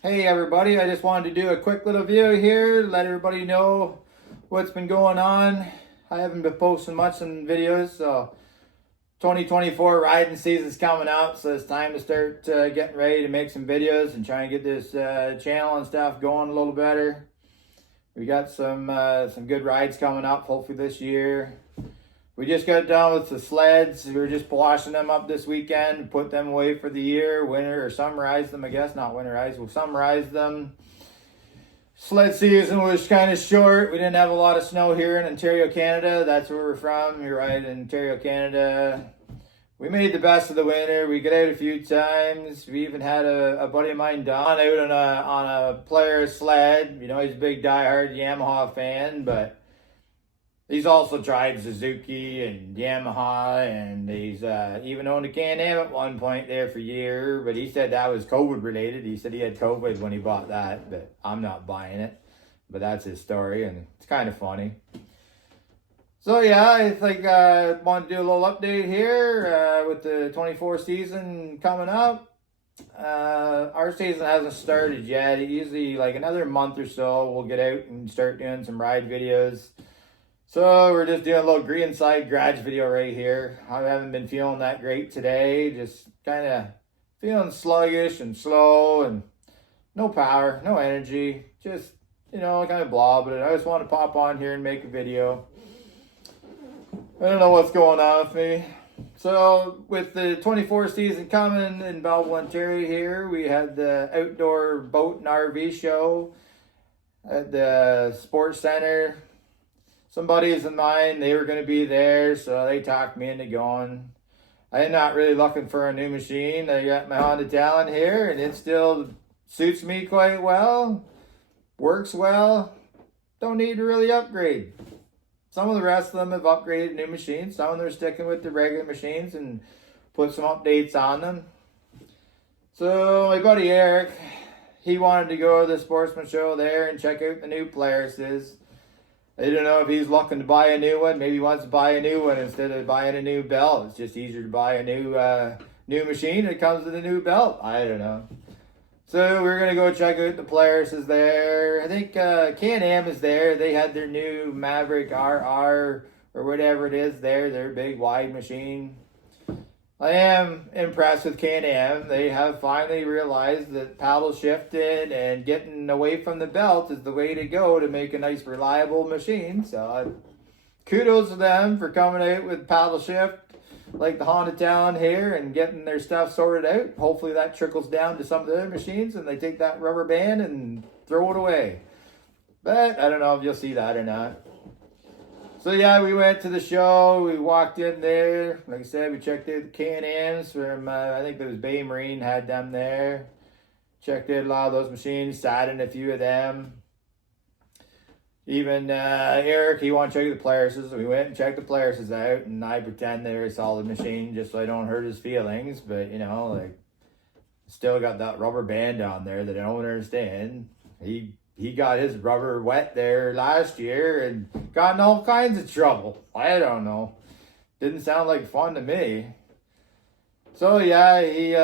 Hey everybody, I just wanted to do a quick little video here, let everybody know what's been going on. I haven't been posting much in videos, so 2024 riding season's coming up, so it's time to start getting ready to make some videos and try and get this channel and stuff going a little better. We got some good rides coming up, hopefully this year. We just got done with the sleds. We were just washing them up this weekend, put them away for the year, winter or summarize them, I guess. Not winterize, we'll summarize them. Sled season was kind of short. We didn't have a lot of snow here in Ontario, Canada. That's where we're from. You're right, in Ontario, Canada. We made the best of the winter. We got out a few times. We even had a buddy of mine, Don, out on a player sled. You know, he's a big diehard Yamaha fan, but he's also tried Suzuki and Yamaha, and he's even owned a Can-Am at one point there for a year, but he said that was COVID related. He said he had COVID when he bought that, but I'm not buying it. But that's his story, and it's kind of funny. So yeah, I think I want to do a little update here with the 24 season coming up. Our season hasn't started yet. Usually like another month or so, we'll get out and start doing some ride videos. So we're just doing a little greenside garage video right here. I haven't been feeling that great today. Just kind of feeling sluggish and slow and no power, no energy. Just, you know, kind of blah, but I just want to pop on here and make a video. I don't know what's going on with me. So with the 24 season coming in Belleville, Ontario here, we had the outdoor boat and RV show at the sports center. Some buddies of mine, they were going to be there, so they talked me into going. I'm not really looking for a new machine. I got my Honda Talon here, and it still suits me quite well. Works well. Don't need to really upgrade. Some of the rest of them have upgraded new machines. Some of them are sticking with the regular machines and put some updates on them. So my buddy Eric, he wanted to go to the Sportsman show there and check out the new Polaris. I don't know if he's looking to buy a new one. Maybe he wants to buy a new one instead of buying a new belt. It's just easier to buy a new machine that comes with a new belt. I don't know. So we're going to go check out the Polaris there. I think Can-Am is there. They had their new Maverick RR or whatever it is there. Their big wide machine. I am impressed with Can-Am. They have finally realized that paddle shifting and getting away from the belt is the way to go to make a nice reliable machine. So kudos to them for coming out with paddle shift like the Honda Talon here and getting their stuff sorted out. Hopefully that trickles down to some of the other machines and they take that rubber band and throw it away. But I don't know if you'll see that or not. So yeah, we went to the show. We walked in there. Like I said, we checked out the Can-Ams from, I think it was Bay Marine had them there. Checked out a lot of those machines, sat in a few of them. Even Eric, he wanted to check the Polarises. We went and checked the Polarises out, and I pretend they're a solid machine just so I don't hurt his feelings. But, you know, like, still got that rubber band on there that I don't understand. He got his rubber wet there last year and got in all kinds of trouble. I don't know. Didn't sound like fun to me. So yeah, he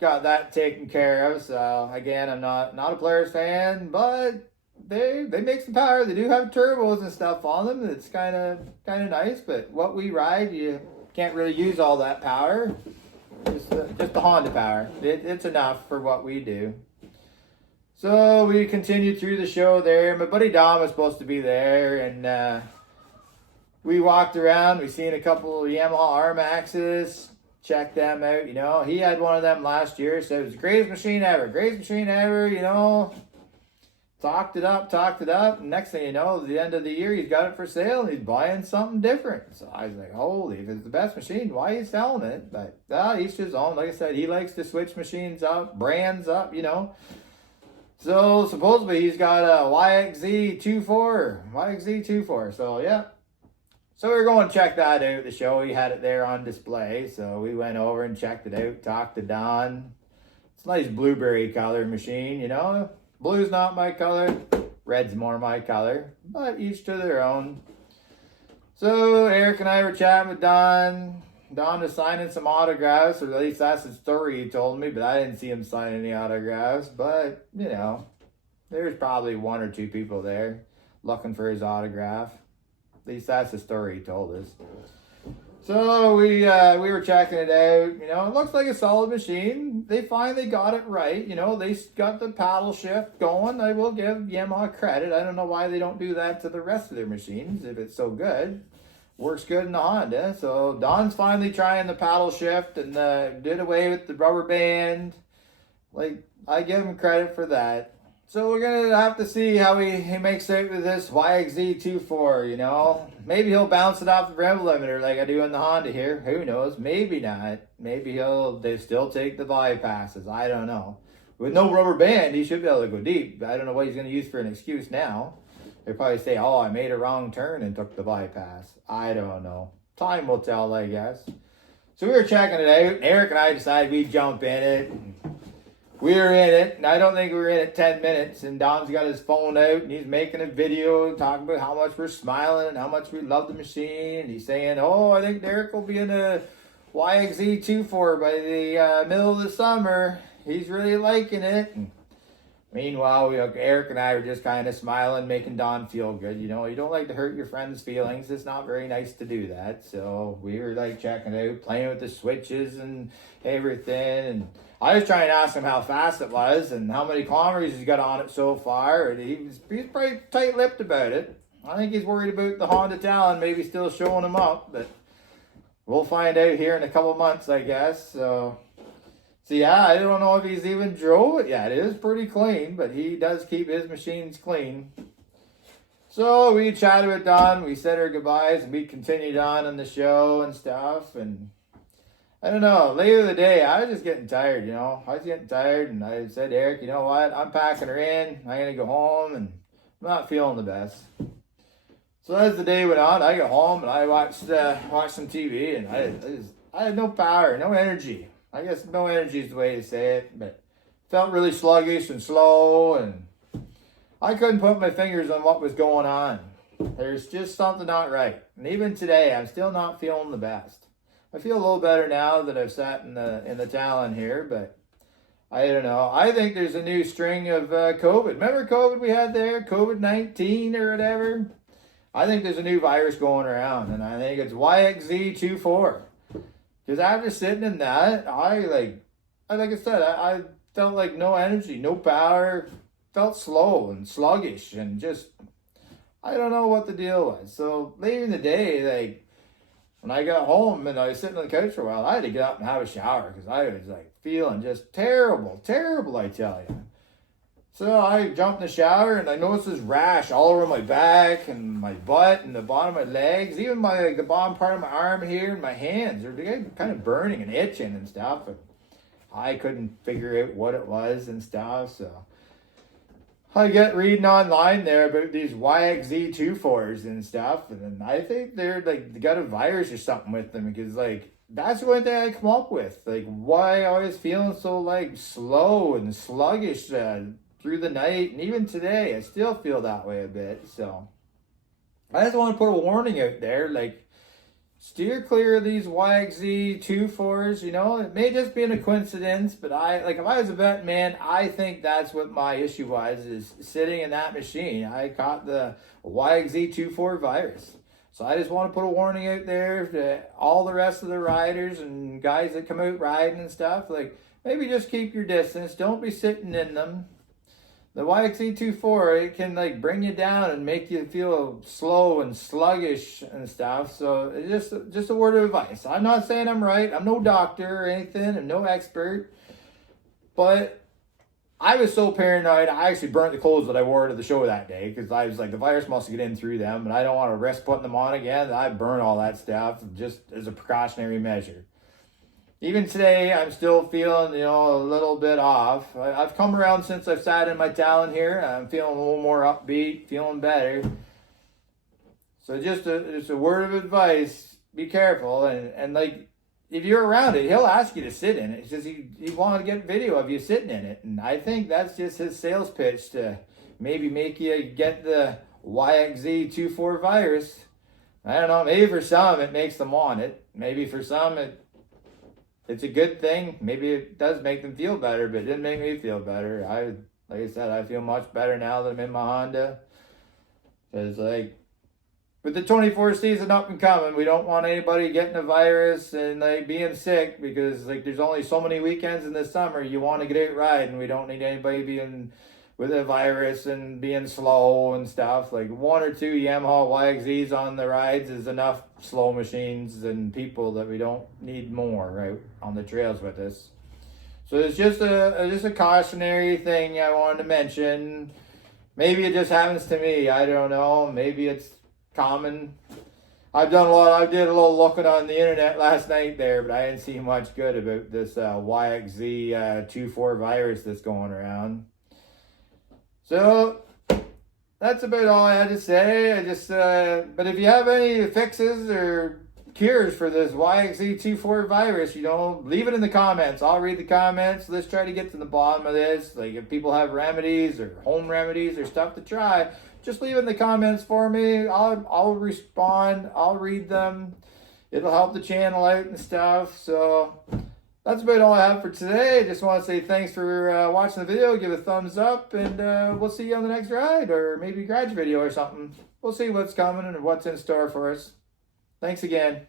got that taken care of. So again, I'm not a Polaris fan, but they make some power. They do have turbos and stuff on them. It's kind of nice. But what we ride, you can't really use all that power. Just the Honda power. It's enough for what we do. So we continued through the show there. My buddy Dom was supposed to be there, and we walked around. We seen a couple of Yamaha R-Maxes, checked them out. You know, he had one of them last year, said it was the greatest machine ever, you know. Talked it up, and next thing you know, at the end of the year, he's got it for sale, and he's buying something different. So I was like, holy, if it's the best machine, why are you selling it? But each his own. Like I said, he likes to switch machines up, brands up, you know. So supposedly he's got a YXZ24. So yeah. So we were going to check that out, the show. He had it there on display. So we went over and checked it out, talked to Don. It's a nice blueberry color machine, you know. Blue's not my color. Red's more my color. But each to their own. So Eric and I were chatting with Don. Don is signing some autographs, or at least that's the story he told me, but I didn't see him sign any autographs. But, you know, there's probably 1 or 2 people there looking for his autograph. At least that's the story he told us. So we were checking it out. You know, it looks like a solid machine. They finally got it right. You know, they got the paddle shift going. I will give Yamaha credit. I don't know why they don't do that to the rest of their machines if it's so good. Works good in the Honda. So Don's finally trying the paddle shift and did away with the rubber band. Like, I give him credit for that. So we're going to have to see how he makes it with this YXZ24, you know. Maybe he'll bounce it off the rev limiter like I do in the Honda here. Who knows? Maybe not. Maybe they still take the bypasses. I don't know. With no rubber band, he should be able to go deep. I don't know what he's going to use for an excuse now. They'll probably say, oh, I made a wrong turn and took the bypass. I don't know. Time will tell, I guess. So we were checking it out. Eric and I decided we'd jump in it. We were in it, and I don't think we were in it 10 minutes, and Don's got his phone out, and he's making a video talking about how much we're smiling and how much we love the machine, and he's saying, oh, I think Derek will be in a YXZ24 by the middle of the summer. He's really liking it. And meanwhile, Eric and I were just kind of smiling, making Don feel good. You know, you don't like to hurt your friend's feelings. It's not very nice to do that. So we were like checking it out, playing with the switches and everything, and I was trying to ask him how fast it was and how many kilometers he's got on it so far, and he's pretty tight-lipped about it. I think he's worried about the Honda Talon maybe still showing him up, but we'll find out here in a couple months, I guess. So yeah, I don't know if he's even drove it yet. It is pretty clean, but he does keep his machines clean. So we chatted with Don, we said our goodbyes, and we continued on the show and stuff, and I don't know, later in the day, I was just getting tired, you know. I was getting tired, and I said to Eric, you know what, I'm packing her in. I'm going to go home, and I'm not feeling the best. So as the day went on, I got home, and I watched some TV, and I had no power, no energy. I guess no energy is the way to say it, but felt really sluggish and slow, and I couldn't put my fingers on what was going on. There's just something not right. And even today, I'm still not feeling the best. I feel a little better now that I've sat in the Talon here, but I don't know. I think there's a new string of COVID. Remember COVID we had there? COVID-19 or whatever? I think there's a new virus going around, and I think it's YXZ24. Because after sitting in that, like I said, I felt like no energy, no power, felt slow and sluggish, and just, I don't know what the deal was. So later in the day, like, when I got home and I was sitting on the couch for a while, I had to get up and have a shower because I was like feeling just terrible, I tell you. So I jumped in the shower and I noticed this rash all over my back and my butt and the bottom of my legs, even the bottom part of my arm here and my hands. They're kind of burning and itching and stuff. And I couldn't figure out what it was and stuff. So I get reading online there about these YXZ24s and stuff, and I think they're like, they got a virus or something with them, because like, that's the one thing I come up with. Like, why I was feeling so like slow and sluggish through the night, and even today I still feel that way a bit. So I just want to put a warning out there, like, steer clear of these YXZ24s, you know. It may just be a coincidence, but if I was a betting man, I think that's what my issue was, is sitting in that machine. I caught the YXZ24 virus. So I just want to put a warning out there to all the rest of the riders and guys that come out riding and stuff. Like, maybe just keep your distance. Don't be sitting in them. The YXZ24, it can like bring you down and make you feel slow and sluggish and stuff. So it's just a word of advice. I'm not saying I'm right. I'm no doctor or anything. I'm no expert. But I was so paranoid, I actually burnt the clothes that I wore to the show that day, because I was like, the virus must get in through them, and I don't want to risk putting them on again. I burn all that stuff just as a precautionary measure. Even today, I'm still feeling, you know, a little bit off. I've come around since I've sat in my Talon here. I'm feeling a little more upbeat, feeling better. So just a word of advice, be careful. And like, if you're around it, he'll ask you to sit in it. It's just he wanted to get video of you sitting in it. And I think that's just his sales pitch to maybe make you get the YXZ24 virus. I don't know, maybe for some it makes them want it. Maybe for some it's a good thing. Maybe it does make them feel better, but it didn't make me feel better. Like I said, I feel much better now that I'm in my Honda. Because, like, with the 24 season up and coming, we don't want anybody getting a virus and, like, being sick, because, like, there's only so many weekends in the summer you want to get out riding. We don't need anybody being with a virus and being slow and stuff. Like, 1 or 2 Yamaha YXZs on the rides is enough slow machines and people that we don't need more, right, on the trails with us. So it's just a cautionary thing I wanted to mention. Maybe it just happens to me. I don't know. Maybe it's common. I did a little looking on the internet last night there, but I didn't see much good about this YXZ 2.4 virus that's going around. So that's about all I had to say. But if you have any fixes or cures for this YXZ 2.4 virus, leave it in the comments. I'll read the comments. Let's try to get to the bottom of this. Like, if people have remedies or home remedies or stuff to try, just leave it in the comments for me. I'll respond. I'll read them. It'll help the channel out and stuff. So that's about all I have for today. I just want to say thanks for watching the video. Give a thumbs up, and we'll see you on the next ride, or maybe garage video or something. We'll see what's coming and what's in store for us. Thanks again.